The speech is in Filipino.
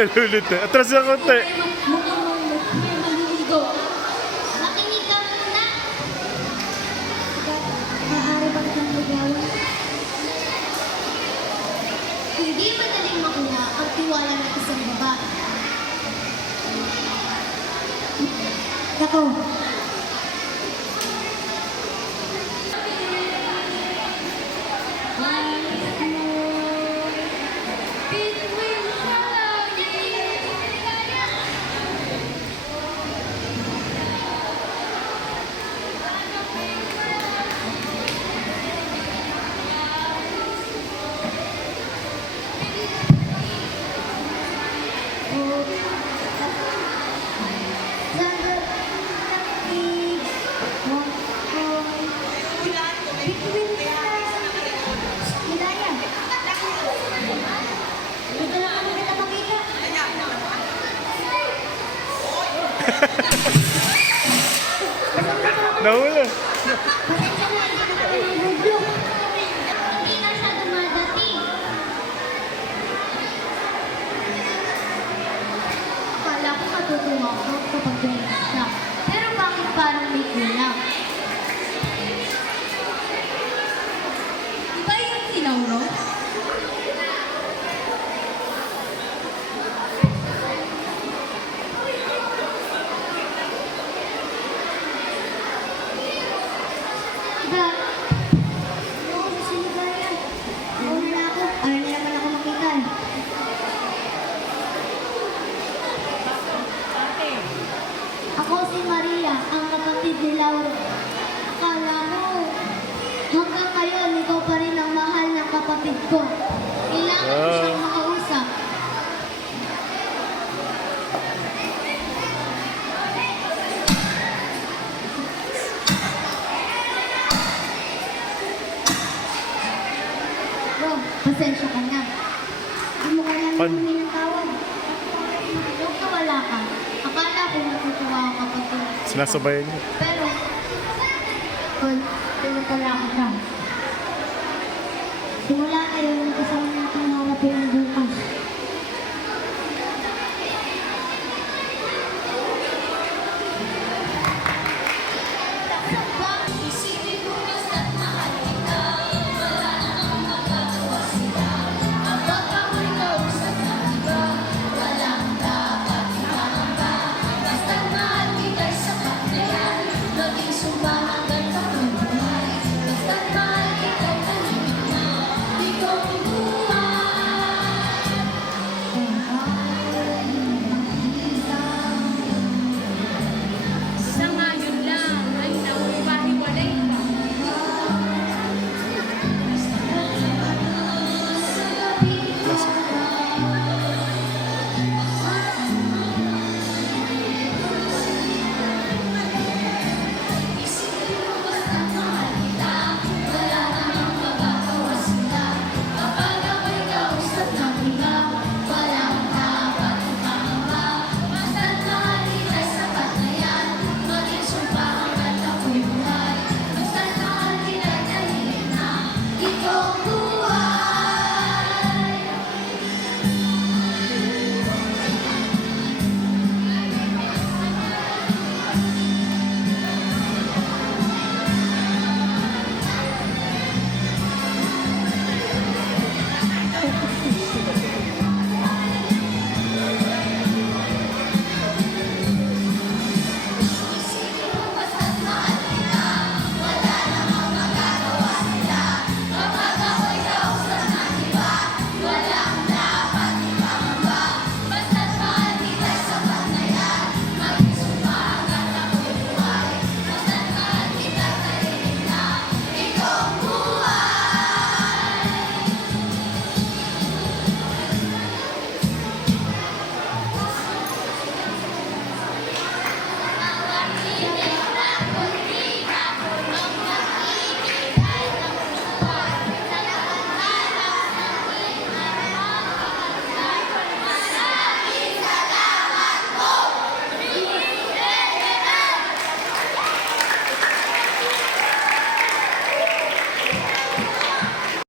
Nalulito. Atras na konti. Maliligo. Makinig ka muna. Maaari ba kitang ligawan? Hindi madaling makuha ang tiwala ng isang babae. Ako. Nahula. Hindi na siya dumadating. Akala ko matutuwa ako kapag ganyan siya. Pero bakit parang may kulang? Iba yung sinauro? Iba. Oo, si Ligaya. Mauna na ako. Ayaw na naman ako makita eh. Ako si Maria, ang kapatid ni Lauro. Akala mo, hanggang ngayon, ikaw pa rin ang mahal ng kapatid ko. Kailangan ko siyang makausap. Bro, pasensya ka na. Hindi mo kailangan humingi ng tawad. Huwag nawala ka. Akala ko natutuwa ako kapag Sinasabayan niyo. pero, pinapala ko siya. Simula ngayon,